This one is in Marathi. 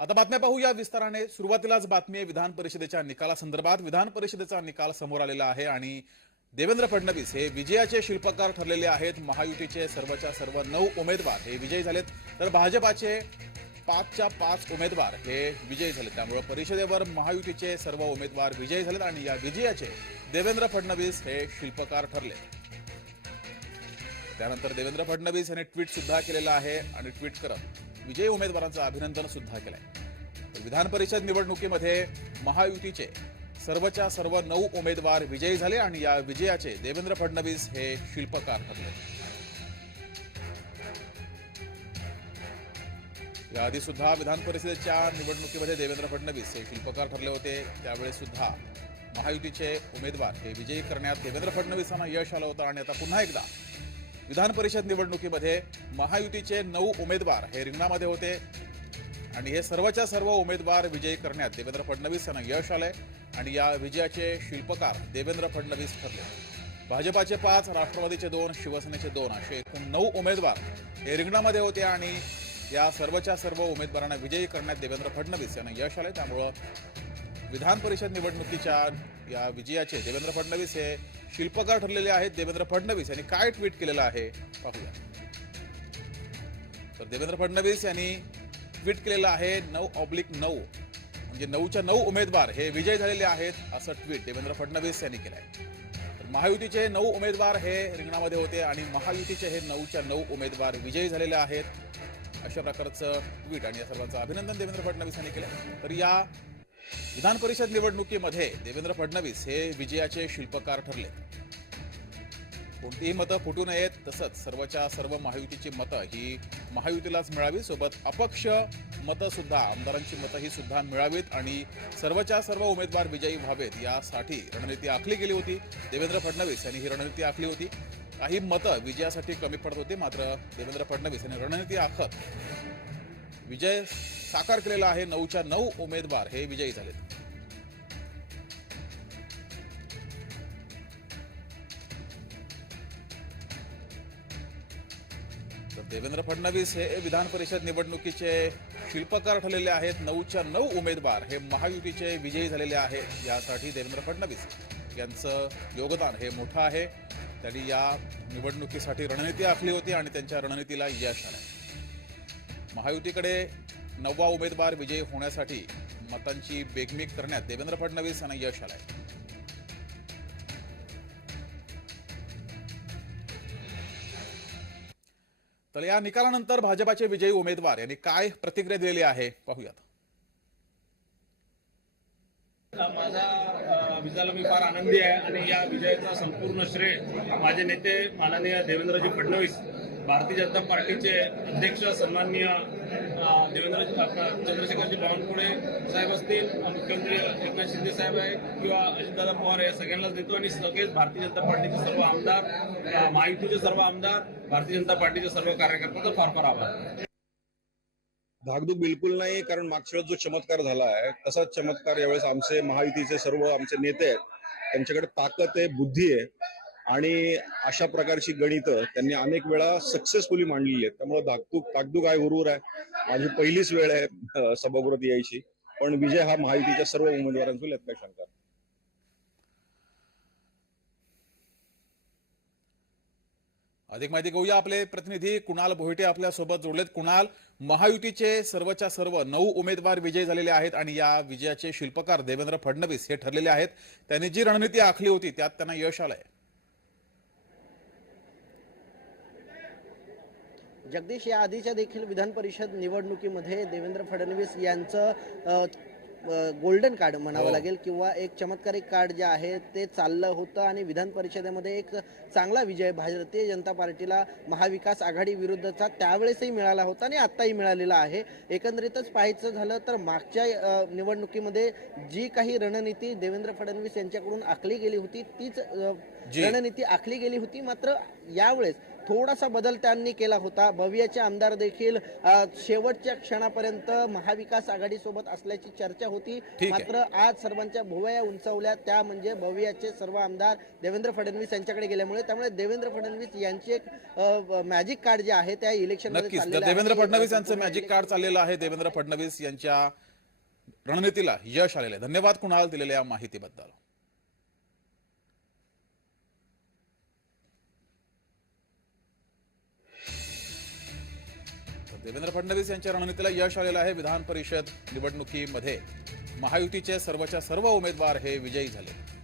आता बातम्या पाहूया. विस्ताराने सुरुवातीलाच बातमी आहे. विधान परिषदेच्या निकालासंदर्भात विधान परिषदेचा निकाल समोर आलेला आहे आणि देवेंद्र फडणवीस हे विजयाचे शिल्पकार ठरलेले आहेत. महायुतीचे सर्वच्या सर्व नऊ उमेदवार हे विजयी झालेत. तर भाजपाचे पाचच्या पाच उमेदवार हे विजयी झाले त्यामुळे परिषदेवर महायुतीचे सर्व उमेदवार विजयी झालेत आणि या विजयाचे देवेंद्र फडणवीस हे शिल्पकार ठरले. त्यानंतर देवेंद्र फडणवीस यांनी ट्विट सुद्धा केलेलं आहे आणि ट्विट करत विजयी उमेदवारांचं अभिनंदन सुद्धा केलंय. विधान परिषद निवडणुकीमध्ये महायुतीचे सर्वच्या सर्व नऊ उमेदवार विजयी झाले आणि या विजयाचे देवेंद्र फडणवीस हे शिल्पकार ठरले. याआधी सुद्धा विधान परिषदेच्या निवडणुकीमध्ये देवेंद्र फडणवीस हे शिल्पकार ठरले होते. त्यावेळेस सुद्धा महायुतीचे उमेदवार हे विजयी करण्यात देवेंद्र फडणवीसांना यश आलं होतं आणि आता पुन्हा एकदा विधान परिषद निवडणुकीमध्ये महायुतीचे नऊ उमेदवार हे रिंगणामध्ये होते. आणि हे सर्वच्या सर्व उमेदवार विजयी करण्यात देवेंद्र फडणवीस यांना यश आलंय. आणि या विजयाचे शिल्पकार देवेंद्र फडणवीस ठरले. भाजपाचे पाच राष्ट्रवादीचे दोन शिवसेनेचे दोन असे एकूण नऊ उमेदवार हे रिंगणामध्ये होते. आणि या सर्वच्या सर्व उमेदवारांना विजयी करण्यात देवेंद्र फडणवीस यांना यश आले त्यामुळं विधान परिषद निवडणुकीच्या या विजयाचे देवेंद्र फडणवीस हे शिल्पकार ठरलेले आहेत देवेंद्र फडणवीस. यांनी काय ट्विट केलेलं आहे? पाहूया. तर देवेंद्र फडणवीस यांनी ट्विट केलेलं आहे नऊ ऑब्लिक नऊ. म्हणजे नऊच्या नऊ उमेदवार हे विजय झालेले आहेत असं ट्विट देवेंद्र फडणवीस यांनी केलंय. तर महायुतीचे नऊ उमेदवार हे रिंगणामध्ये होते आणि महायुतीचे हे नऊच्या नऊ उमेदवार विजयी झालेले आहेत अशा प्रकारचं ट्विट. आणि या सर्वांचं अभिनंदन देवेंद्र फडणवीस यांनी केलं तर या विधान परिषद निवडणुकीमध्ये देवेंद्र फडणवीस हे विजयाचे शिल्पकार ठरले. कोणतीही मतं फुटू नयेत तसंच सर्वच्या सर्व महायुतीची मतं ही महायुतीलाच मिळावी सोबत अपक्ष मतं सुद्धा आमदारांची मतं ही सुद्धा मिळावीत आणि सर्वच्या सर्व उमेदवार विजयी व्हावेत यासाठी रणनीती आखली गेली होती. देवेंद्र फडणवीस यांनी ही रणनीती आखली होती. काही मतं विजयासाठी कमी पडत होती मात्र देवेंद्र फडणवीस यांनी रणनीती आखत विजय साकार केलेला आहे नऊच्या नऊ उमेदवार. हे विजयी झालेत. तर देवेंद्र फडणवीस हे विधान परिषद निवडणुकीचे शिल्पकार ठरलेले आहेत. नऊच्या नऊ उमेदवार हे महायुतीचे विजयी झालेले आहेत यासाठी देवेंद्र फडणवीस यांचं योगदान हे मोठं आहे. त्यांनी या निवडणुकीसाठी रणनीती आखली होती आणि त्यांच्या रणनीतीला यश आलं महायुतीकडे नववा उमेदवार विजयी होण्यासाठी मतांची बेगमीक करण्यात देवेंद्र फडणवीस यांना यश आलंय. तर या निकालानंतर भाजपाचे विजयी उमेदवार यांनी काय प्रतिक्रिया दिलेली आहे? पाहूयात. माझा विजयाला मी फार आनंदी आहे आणि या विजयाचा संपूर्ण श्रेय माझे नेते माननीय देवेंद्रजी फडणवीस भारतीय जनता पार्टीचे अध्यक्ष सन्माननीय देवेंद्र चंद्रशेखरजी बावनकुळे साहेब असतील मुख्यमंत्री एकनाथ शिंदे साहेब आहे किंवा अजितदादा पवार या सगळ्यांनाच देतो आणि सगळेच भारतीय जनता पार्टीचे सर्व आमदार महायुतीचे सर्व आमदार भारतीय जनता पार्टीचे सर्व कार्यकर्त्यांचा फार फार आभार. धाकधूक बिलकुल नाही कारण मागच्या वेळेस जो चमत्कार झाला आहे तसाच चमत्कार यावेळेस आमचे महायुतीचे सर्व आमचे नेते आहेत. त्यांच्याकडे ताकद आहे बुद्धी आहे. आणि अशा प्रकारची गणितं त्यांनी अनेक वेळा सक्सेसफुली मांडलेली आहेत. त्यामुळे धाकधूक ताकदूक आहे हुरूर आहे. माझी पहिलीच वेळ आहे सभागृहात यायची. पण विजय हा महायुतीच्या सर्व उमेदवारांचा होईल काही शंका अधिक माहिती घेऊया आपले प्रतिनिधी. कुणाल भोईटे आपल्यासोबत जोडलेत. कुणाल महायुतीचे सर्वच्या सर्व नऊ उमेदवार विजयी झालेले आहेत आणि या विजयाचे शिल्पकार देवेंद्र फडणवीस हे ठरलेले आहेत. त्यांनी जी रणनीती आखली होती त्यात त्यांना यश आलंय. जगदीश या आधीच्या देखील विधान परिषद निवडणुकीमध्ये देवेंद्र फडणवीस यांचं गोल्डन कार्ड म्हणावं हो. लागेल किंवा एक चमत्कारिक कार्ड जे आहे ते चाललं होतं आणि विधान परिषदेमध्ये एक चांगला विजय भारतीय जनता पार्टीला महाविकास आघाडी विरुद्धचा त्यावेळेसही मिळाला होता आणि आत्ताही मिळालेला आहे एकंदरीतच पाहायचं झालं तर मागच्या निवडणुकीमध्ये जी काही रणनीती देवेंद्र फडणवीस यांच्याकडून आखली गेली होती तीच. रणनीती आखली गेली होती मात्र यावेळेस थोडासा बदल त्यांनी केला होता. भवियाचे आमदार देखील शेवटच्या क्षणापर्यंत महाविकास आघाडीसोबत असल्याची चर्चा होती. मात्र आज सर्वांच्या भुवया उंचावल्या. त्या म्हणजे भवियाचे सर्व आमदार देवेंद्र फडणवीस यांच्याकडे गेल्यामुळे. त्यामुळे देवेंद्र फडणवीस यांचे एक मॅजिक कार्ड जे आहे त्या इलेक्शन देवेंद्र फडणवीस यांचं मॅजिक कार्ड चाललेलं आहे. देवेंद्र फडणवीस यांच्या रणनीतीला यश आलेलं आहे. धन्यवाद कुणाल दिलेल्या माहितीबद्दल. देवेंद्र फडणवीस यांच्या रणनीतीला यश आलेलं आहे. विधान परिषद निवडणुकीमध्ये महायुतीचे सर्वच्या सर्व उमेदवार हे विजयी झाले.